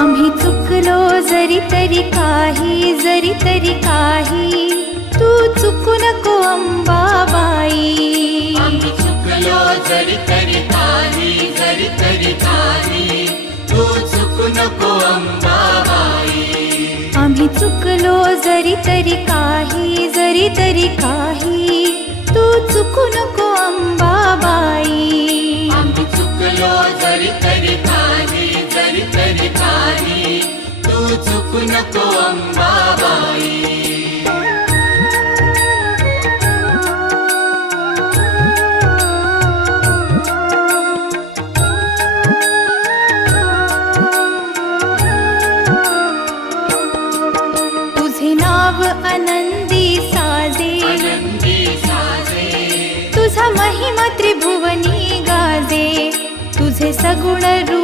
आम्ही चुकलो जरी तरी काही तू चुकू नको अंबाबाई. आम्ही चुकलो जरी तरी काही तू चुकू नको अंबाबाई. आम्ही चुकलो जरी तरी काही तू चुकू नको अंबाबाई. आम्ही चुकलो जरी तरी काही तू चुकू नको अंबाबाई. तुझे नाव आनंदी साजे, तुझा महिमा त्रिभुवनी गाजे. तुझे सगुण रूप